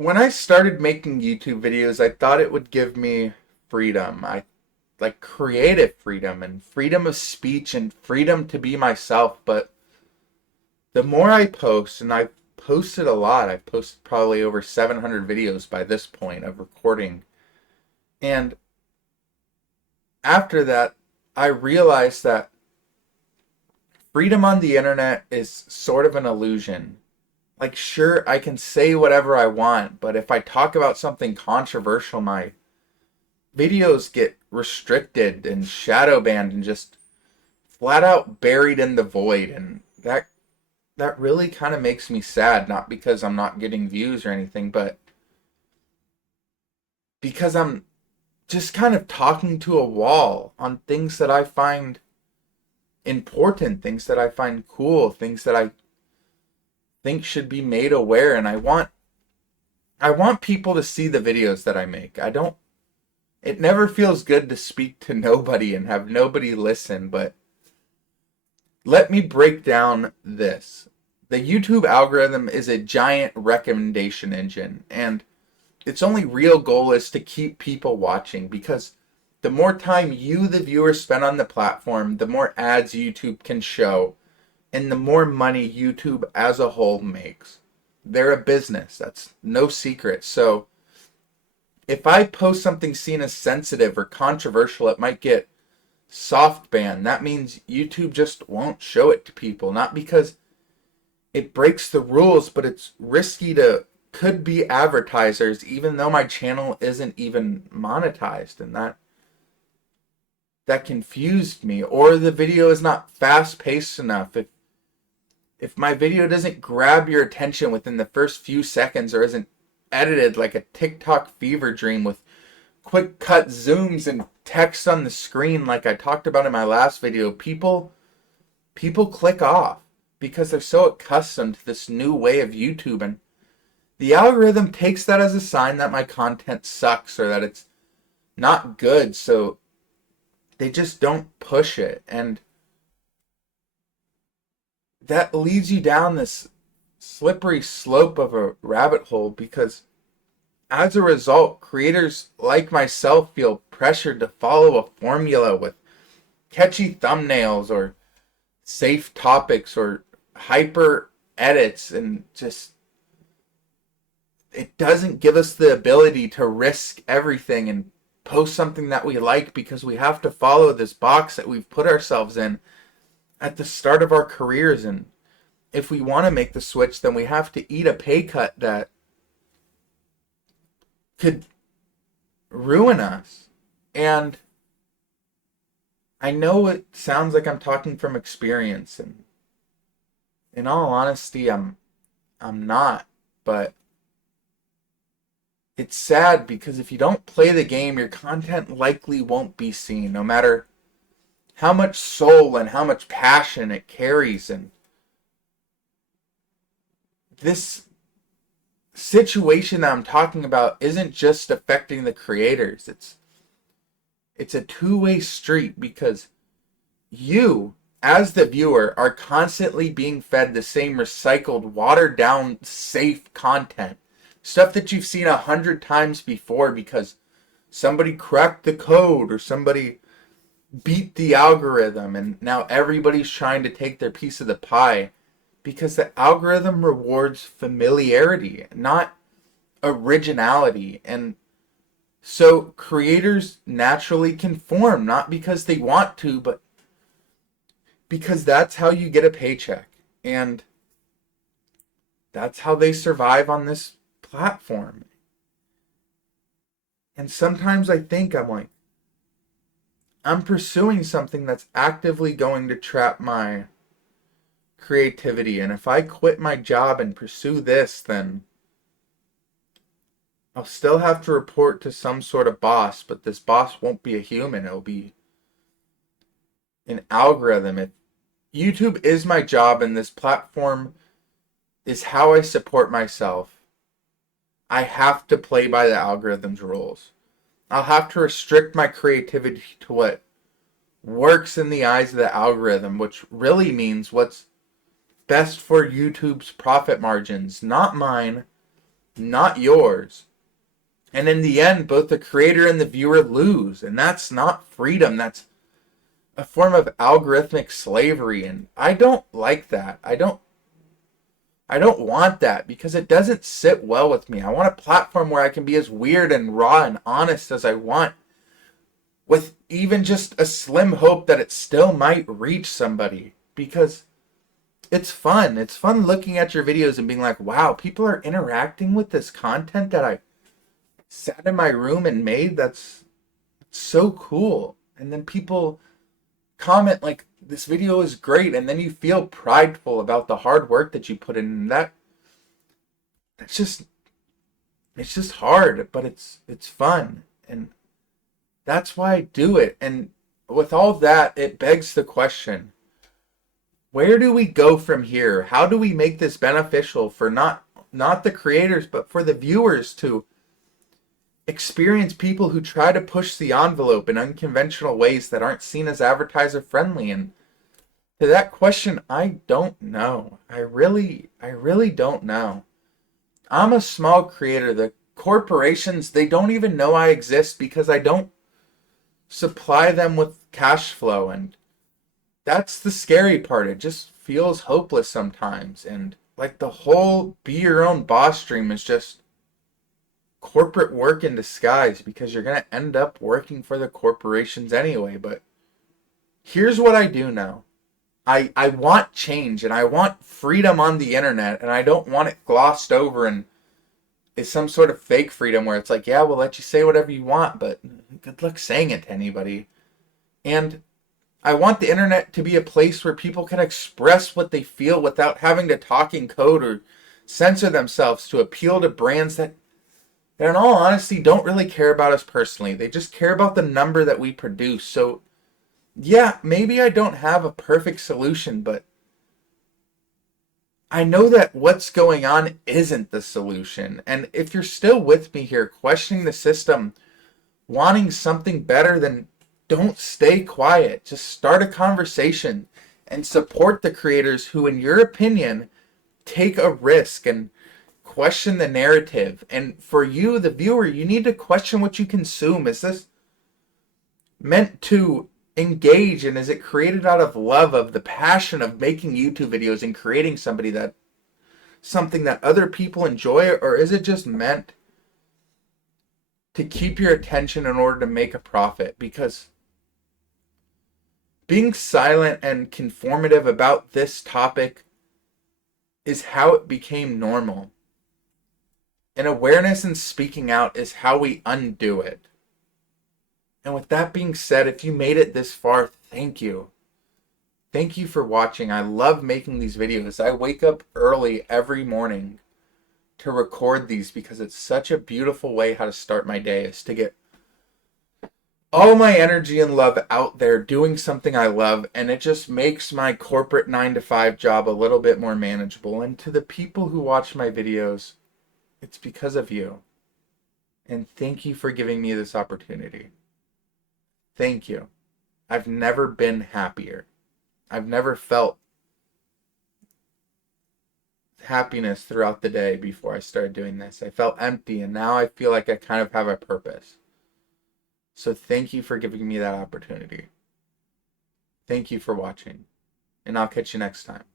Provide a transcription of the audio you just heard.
When I started making YouTube videos, I thought it would give me freedom. I like creative freedom and freedom of speech and freedom to be myself. But the more I post, and I've posted a lot, I've posted probably over 700 videos by this point of recording. And after that, I realized that freedom on the internet is sort of an illusion. Like, sure, I can say whatever I want, but if I talk about something controversial, my videos get restricted and shadow banned and just flat out buried in the void. And that really kind of makes me sad, not because I'm not getting views or anything, but because I'm just kind of talking to a wall on things that I find important, things that I find cool, things that I think should be made aware. And I want people to see the videos that I make. I don't It never feels good to speak to nobody and have nobody listen, but let me break down this. The YouTube algorithm is a giant recommendation engine, and its only real goal is to keep people watching, because the more time you, the viewer, spend on the platform, the more ads YouTube can show, and the more money YouTube as a whole makes. They're a business, that's no secret. So if I post something seen as sensitive or controversial, it might get soft banned. That means YouTube just won't show it to people. Not because it breaks the rules, but it's risky to could be advertisers, even though my channel isn't even monetized. And that confused me. Or the video is not fast paced enough. If my video doesn't grab your attention within the first few seconds, or isn't edited like a TikTok fever dream with quick cut zooms and text on the screen like I talked about in my last video, people click off because they're so accustomed to this new way of YouTube, and the algorithm takes that as a sign that my content sucks or that it's not good, so they just don't push it. And that leads you down this slippery slope of a rabbit hole, because as a result, creators like myself feel pressured to follow a formula with catchy thumbnails or safe topics or hyper edits, and just it doesn't give us the ability to risk everything and post something that we like, because we have to follow this box that we've put ourselves in at the start of our careers. And if we want to make the switch, then we have to eat a pay cut that could ruin us. And I know it sounds like I'm talking from experience, and in all honesty, I'm not, but it's sad, because if you don't play the game, your content likely won't be seen, no matter how much soul and how much passion it carries. And this situation that I'm talking about isn't just affecting the creators. It's a two-way street, because you, as the viewer, are constantly being fed the same recycled, watered down, safe content. Stuff that you've seen 100 times before because somebody cracked the code or somebody beat the algorithm, and now everybody's trying to take their piece of the pie, because the algorithm rewards familiarity, not originality. And so creators naturally conform, not because they want to, but because that's how you get a paycheck. And that's how they survive on this platform. And sometimes I think I'm pursuing something that's actively going to trap my creativity. And if I quit my job and pursue this, then I'll still have to report to some sort of boss, but this boss won't be a human. It'll be an algorithm. YouTube is my job, and this platform is how I support myself. I have to play by the algorithm's rules. I'll have to restrict my creativity to what works in the eyes of the algorithm, which really means what's best for YouTube's profit margins, not mine, not yours. And in the end, both the creator and the viewer lose. And that's not freedom. That's a form of algorithmic slavery. And I don't like that. I don't want that because it doesn't sit well with me. I want a platform where I can be as weird and raw and honest as I want, with even just a slim hope that it still might reach somebody, because it's fun. It's fun looking at your videos and being like, wow, people are interacting with this content that I sat in my room and made. That's so cool. And then people comment like, this video is great, and then you feel prideful about the hard work that you put in. And that's just, it's just hard, but it's fun. And that's why I do it. And with all that, it begs the question, where do we go from here? How do we make this beneficial for not the creators, but for the viewers to experience people who try to push the envelope in unconventional ways that aren't seen as advertiser friendly? And to that question, I don't know. I really don't know. I'm a small creator. The corporations, they don't even know I exist because I don't supply them with cash flow. And that's the scary part. It just feels hopeless sometimes. And like the whole be your own boss dream is just corporate work in disguise, because you're going to end up working for the corporations anyway. But here's what I do know. I want change, and I want freedom on the internet, and I don't want it glossed over and is some sort of fake freedom where it's like, yeah, we'll let you say whatever you want, but good luck saying it to anybody. And I want the internet to be a place where people can express what they feel without having to talk in code or censor themselves to appeal to brands that in all honesty don't really care about us personally. They just care about the number that we produce. So yeah, maybe I don't have a perfect solution, but I know that what's going on isn't the solution. And if you're still with me here, questioning the system, wanting something better, then don't stay quiet. Just start a conversation and support the creators who, in your opinion, take a risk and question the narrative. And for you, the viewer, you need to question what you consume. Is this meant to engage, and is it created out of love, of the passion of making YouTube videos and creating something that other people enjoy, or is it just meant to keep your attention in order to make a profit? Because being silent and conformative about this topic is how it became normal. And awareness and speaking out is how we undo it. And with that being said, if you made it this far, thank you. Thank you for watching. I love making these videos. I wake up early every morning to record these because it's such a beautiful way how to start my day, is to get all my energy and love out there doing something I love, and it just makes my corporate 9-to-5 job a little bit more manageable. And to the people who watch my videos, it's because of you. And thank you for giving me this opportunity. Thank you. I've never been happier. I've never felt happiness throughout the day before I started doing this. I felt empty, and now I feel like I kind of have a purpose. So thank you for giving me that opportunity. Thank you for watching, and I'll catch you next time.